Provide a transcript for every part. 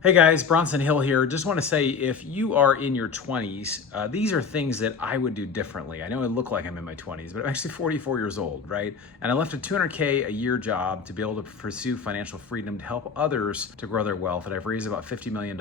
Hey guys, Bronson Hill here. Just want to say if you are in your 20s, these are things that I would do differently. I know I look like I'm in my 20s, but I'm actually 44 years old, right? And I left a 200K a year job to be able to pursue financial freedom to help others to grow their wealth. And I've raised about $50 million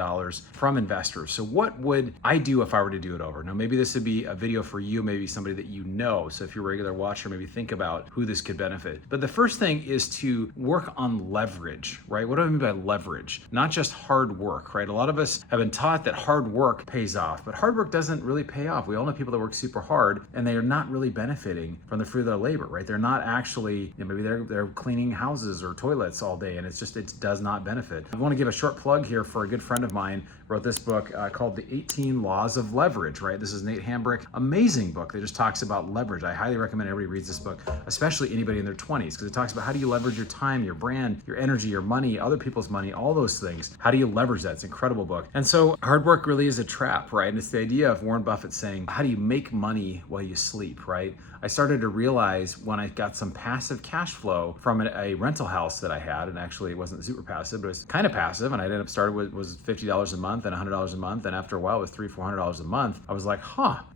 from investors. So what would I do if I were to do it over? Now, maybe this would be a video for you, maybe somebody that you know. So if you're a regular watcher, maybe think about who this could benefit. But the first thing is to work on leverage, right? What do I mean by leverage? Not just hard work, right? A lot of us have been taught that hard work pays off, but hard work doesn't really pay off. We all know people that work super hard and they are not really benefiting from the fruit of their labor, right? They're not actually, maybe they're cleaning houses or toilets all day and it does not benefit. I want to give a short plug here for a good friend of mine wrote this book called The 18 Laws of Leverage, right? This is Nate Hambrick, amazing book that just talks about leverage. I highly recommend everybody reads this book, especially anybody in their 20s, because it talks about how do you leverage your time, your brand, your energy, your money, other people's money, all those things. How do you leverage that? It's an incredible book. And so hard work really is a trap, right? And it's the idea of Warren Buffett saying, how do you make money while you sleep, right? I started to realize when I got some passive cash flow from a rental house that I had, and actually it wasn't super passive, but it was kind of passive, and I ended up started with was $50 a month and $100 a month, and after a while it was $300-400 a month. I was like,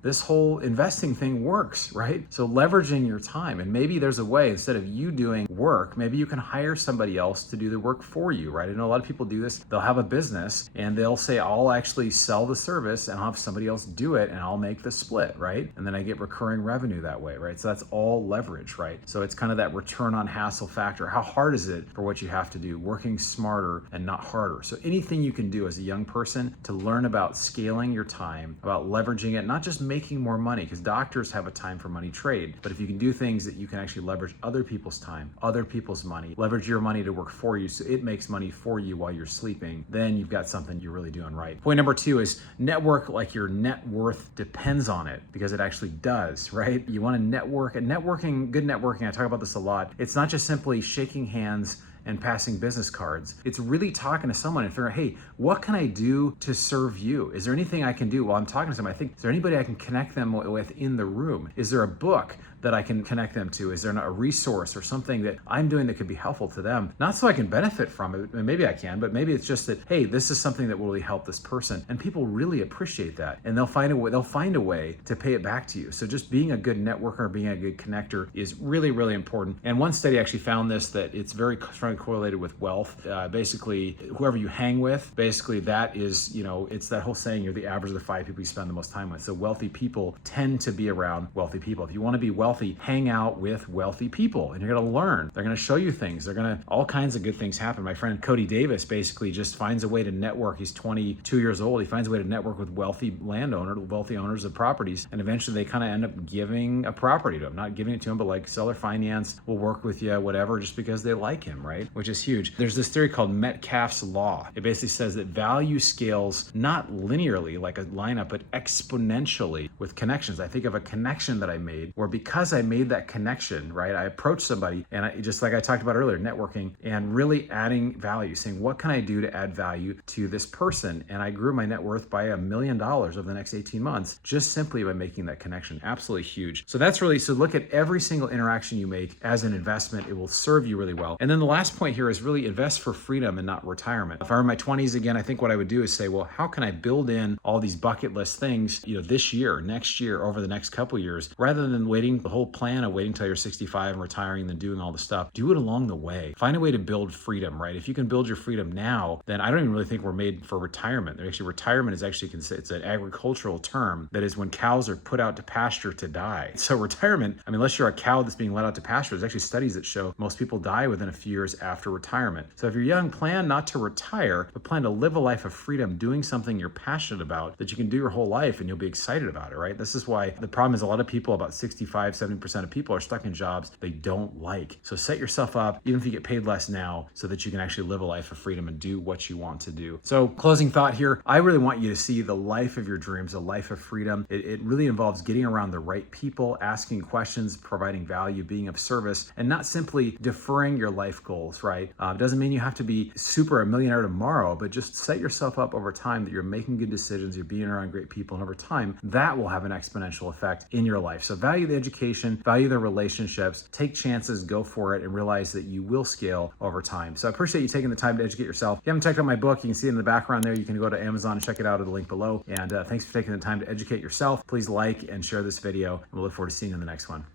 this whole investing thing works, right? So leveraging your time, and maybe there's a way, instead of you doing work, maybe you can hire somebody else to do the work for you, right? I know a lot of people do this. They'll have a business and they'll say, I'll actually sell the service and I'll have somebody else do it and I'll make the split, right? And then I get recurring revenue that way, right? So that's all leverage, right? So it's kind of that return on hassle factor. How hard is it for what you have to do? Working smarter and not harder. So anything you can do as a young person to learn about scaling your time, about leveraging it, not just making more money, because doctors have a time for money trade, but if you can do things that you can actually leverage other people's time, other people's money, leverage your money to work for you so it makes money for you while you're sleeping, then you've got something you're really doing right. Point number 2 is network like your net worth depends on it, because it actually does, right? You want to network, and networking, good networking, I talk about this a lot. It's not just simply shaking hands and passing business cards. It's really talking to someone and figuring out, hey, what can I do to serve you? Is there anything I can do while I'm talking to someone? I think, is there anybody I can connect them with in the room? Is there a book that I can connect them to? Is there a resource or something that I'm doing that could be helpful to them? Not so I can benefit from it, maybe I can, but maybe it's just that, hey, this is something that will really help this person. And people really appreciate that. And they'll find a way to pay it back to you. So just being a good networker, being a good connector is really, really important. And one study actually found this, that it's very strongly correlated with wealth. Basically, whoever you hang with, basically that is, it's that whole saying, you're the average of the 5 people you spend the most time with. So wealthy people tend to be around wealthy people. If you want to be wealthy, hang out with wealthy people and you're going to learn. They're going to show you things. All kinds of good things happen. My friend Cody Davis basically just finds a way to network. He's 22 years old. He finds a way to network with wealthy wealthy owners of properties. And eventually they kind of end up giving a property to him, not giving it to him, but like seller finance will work with you, whatever, just because they like him, right? Which is huge. There's this theory called Metcalfe's law. It basically says that value scales not linearly like a lineup, but exponentially with connections. I think of a connection that I made where because I made that connection, right? I approached somebody and just like I talked about earlier, networking and really adding value, saying, what can I do to add value to this person? And I grew my net worth by $1 million over the next 18 months, just simply by making that connection. Absolutely huge. So look at every single interaction you make as an investment. It will serve you really well. And then the last point here is really invest for freedom and not retirement. If I were in my 20s again, I think what I would do is say, well, how can I build in all these bucket list things, this year, next year, over the next couple years, rather than waiting the whole plan of waiting until you're 65 and retiring and then doing all the stuff. Do it along the way. Find a way to build freedom, right? If you can build your freedom now, then I don't even really think we're made for retirement. Retirement is actually, it's an agricultural term that is when cows are put out to pasture to die. So retirement, unless you're a cow that's being let out to pasture, there's actually studies that show most people die within a few years after retirement. So if you're young, plan not to retire, but plan to live a life of freedom, doing something you're passionate about that you can do your whole life and you'll be excited about it, right? This is why the problem is a lot of people, about 65-70% of people are stuck in jobs they don't like. So set yourself up, even if you get paid less now, so that you can actually live a life of freedom and do what you want to do. So closing thought here, I really want you to see the life of your dreams, a life of freedom. It really involves getting around the right people, asking questions, providing value, being of service, and not simply deferring your life goals, right? It doesn't mean you have to be super a millionaire tomorrow, but just set yourself up over time that you're making good decisions, you're being around great people, and over time, that will have an exponential effect in your life. So value the education education, value their relationships, take chances, go for it, and realize that you will scale over time. So I appreciate you taking the time to educate yourself. If you haven't checked out my book, you can see it in the background there. You can go to Amazon and check it out at the link below. And thanks for taking the time to educate yourself. Please like and share this video, and we'll look forward to seeing you in the next one.